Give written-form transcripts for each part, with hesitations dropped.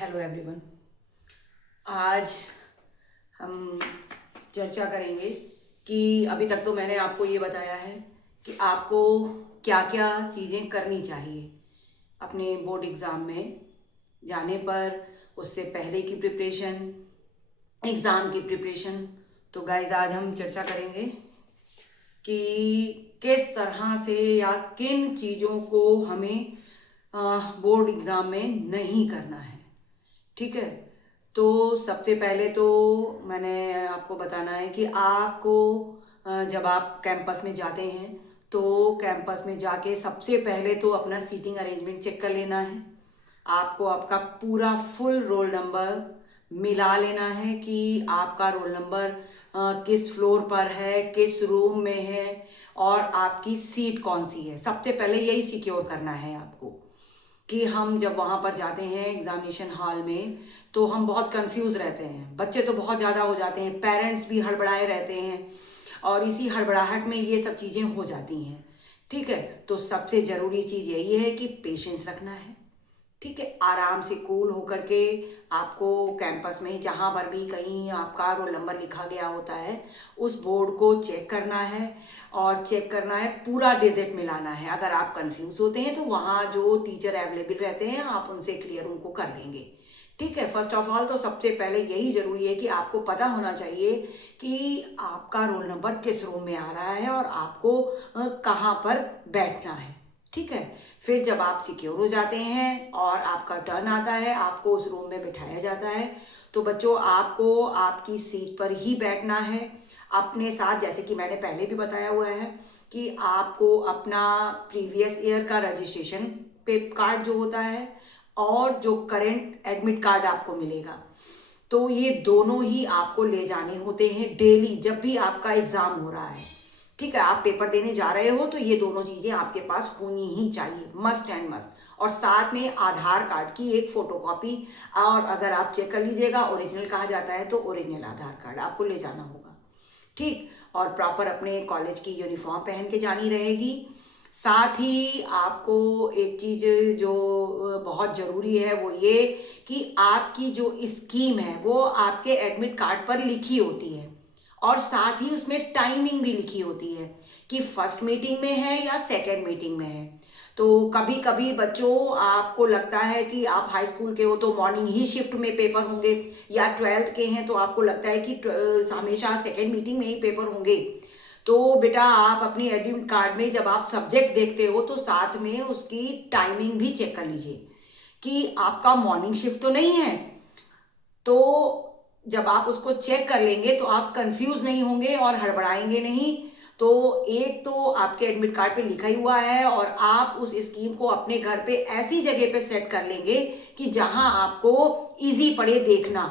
Hello everyone. आज हम चर्चा करेंगे कि अभी तक तो मैंने आपको ये बताया है कि आपको क्या क्या चीज़ें करनी चाहिए अपने बोर्ड एग्ज़ाम में जाने पर, उससे पहले की प्रिपरेशन, एग्ज़ाम की प्रिपरेशन। तो गाइज आज हम चर्चा करेंगे कि किस तरह से या किन चीज़ों को हमें बोर्ड एग्ज़ाम में नहीं करना है। ठीक है, तो सबसे पहले तो मैंने आपको बताना है कि आपको जब आप कैंपस में जाते हैं तो कैंपस में जाके सबसे पहले तो अपना सीटिंग अरेंजमेंट चेक कर लेना है। आपको आपका पूरा फुल रोल नंबर मिला लेना है कि आपका रोल नंबर किस फ्लोर पर है, किस रूम में है और आपकी सीट कौन सी है। सबसे पहले यही सिक्योर करना है आपको कि हम जब वहाँ पर जाते हैं एग्जामिनेशन हॉल में तो हम बहुत कंफ्यूज रहते हैं। बच्चे तो बहुत ज़्यादा हो जाते हैं, पेरेंट्स भी हड़बड़ाए रहते हैं और इसी हड़बड़ाहट में ये सब चीज़ें हो जाती हैं। ठीक है, तो सबसे ज़रूरी चीज़ यही है कि पेशेंस रखना है। ठीक है, आराम से कूल होकर के आपको कैंपस में जहाँ पर भी कहीं आपका रोल नंबर लिखा गया होता है उस बोर्ड को चेक करना है और चेक करना है, पूरा डिजिट मिलाना है। अगर आप कंफ्यूज होते हैं तो वहाँ जो टीचर अवेलेबल रहते हैं आप उनसे क्लियर उनको कर लेंगे। ठीक है, फर्स्ट ऑफ ऑल तो सबसे पहले यही जरूरी है कि आपको पता होना चाहिए कि आपका रोल नंबर किस रूम में आ रहा है और आपको कहाँ पर बैठना है। ठीक है, फिर जब आप सिक्योर हो जाते हैं और आपका टर्न आता है, आपको उस रूम में बिठाया जाता है, तो बच्चों आपको आपकी सीट पर ही बैठना है। अपने साथ, जैसे कि मैंने पहले भी बताया हुआ है, कि आपको अपना प्रीवियस ईयर का रजिस्ट्रेशन पे कार्ड जो होता है और जो करंट एडमिट कार्ड आपको मिलेगा, तो ये दोनों ही आपको ले जाने होते हैं डेली जब भी आपका एग्जाम हो रहा है। ठीक है, आप पेपर देने जा रहे हो तो ये दोनों चीजें आपके पास होनी ही चाहिए, मस्ट एंड मस्ट। और साथ में आधार कार्ड की एक फोटोकॉपी, और अगर आप चेक कर लीजिएगा ओरिजिनल कहा जाता है तो ओरिजिनल आधार कार्ड आपको ले जाना होगा। ठीक, और प्रॉपर अपने कॉलेज की यूनिफॉर्म पहन के जानी रहेगी। साथ ही आपको एक चीज जो बहुत जरूरी है वो ये कि आपकी जो स्कीम है वो आपके एडमिट कार्ड पर लिखी होती है और साथ ही उसमें टाइमिंग भी लिखी होती है कि फर्स्ट मीटिंग में है या सेकेंड मीटिंग में है। तो कभी कभी बच्चों आपको लगता है कि आप हाई स्कूल के हो तो मॉर्निंग ही शिफ्ट में पेपर होंगे, या ट्वेल्थ के हैं तो आपको लगता है कि हमेशा सेकेंड मीटिंग में ही पेपर होंगे। तो बेटा आप अपनी एडमिट कार्ड में जब आप सब्जेक्ट देखते हो तो साथ में उसकी टाइमिंग भी चेक कर लीजिए कि आपका मॉर्निंग शिफ्ट तो नहीं है। तो जब आप उसको चेक कर लेंगे तो आप कंफ्यूज नहीं होंगे और हड़बड़ाएंगे नहीं। तो एक तो आपके एडमिट कार्ड पे लिखा ही हुआ है और आप उस स्कीम को अपने घर पे ऐसी जगह पे सेट कर लेंगे कि जहां आपको इजी पड़े देखना।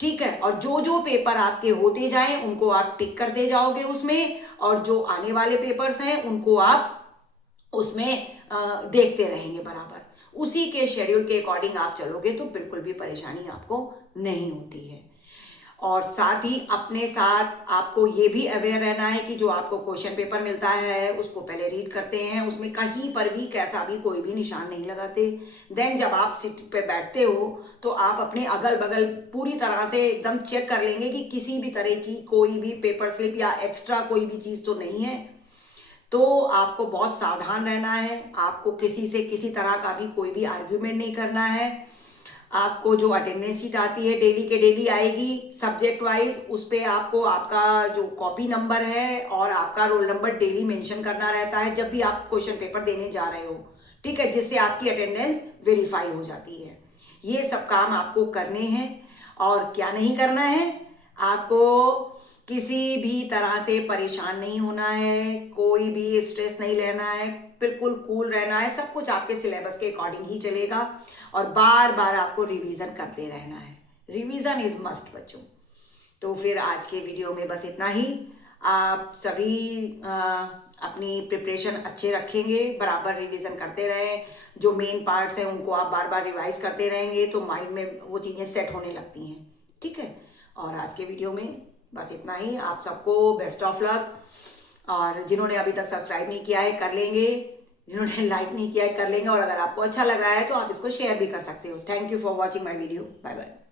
ठीक है, और जो जो पेपर आपके होते जाएं उनको आप टिक करते जाओगे उसमें, और जो आने वाले पेपर्स हैं उनको आप उसमें देखते रहेंगे बराबर। उसी के शेड्यूल के अकॉर्डिंग आप चलोगे तो बिल्कुल भी परेशानी आपको नहीं होती है। और साथ ही अपने साथ आपको ये भी अवेयर रहना है कि जो आपको क्वेश्चन पेपर मिलता है उसको पहले रीड करते हैं, उसमें कहीं पर भी कैसा भी कोई भी निशान नहीं लगाते। देन जब आप सीट पे बैठते हो तो आप अपने अगल बगल पूरी तरह से एकदम चेक कर लेंगे कि किसी भी तरह की कोई भी पेपर स्लिप या एक्स्ट्रा कोई भी चीज़ तो नहीं है। तो आपको बहुत सावधान रहना है, आपको किसी से किसी तरह का भी कोई भी आर्ग्यूमेंट नहीं करना है। आपको जो अटेंडेंस शीट आती है डेली के डेली आएगी सब्जेक्ट वाइज, उस पर आपको आपका जो कॉपी नंबर है और आपका रोल नंबर डेली मेंशन करना रहता है जब भी आप क्वेश्चन पेपर देने जा रहे हो। ठीक है, जिससे आपकी अटेंडेंस वेरीफाई हो जाती है। ये सब काम आपको करने हैं। और क्या नहीं करना है, आपको किसी भी तरह से परेशान नहीं होना है, कोई भी स्ट्रेस नहीं लेना है, बिल्कुल कूल रहना है। सब कुछ आपके सिलेबस के अकॉर्डिंग ही चलेगा और बार बार आपको रिवीजन करते रहना है। रिवीजन इज मस्ट बच्चों। तो फिर आज के वीडियो में बस इतना ही। आप सभी अपनी प्रिपरेशन अच्छे रखेंगे, बराबर रिवीजन करते रहें। जो मेन पार्ट्स हैं उनको आप बार बार रिवाइज करते रहेंगे तो माइंड में वो चीज़ें सेट होने लगती हैं। ठीक है, और आज के वीडियो में बस इतना ही। आप सबको बेस्ट ऑफ लक, और जिन्होंने अभी तक सब्सक्राइब नहीं किया है कर लेंगे। जिन्होंने लाइक नहीं किया है कर लेंगे, और अगर आपको अच्छा लग रहा है तो आप इसको शेयर भी कर सकते हो। Thank you for watching my video. Bye bye.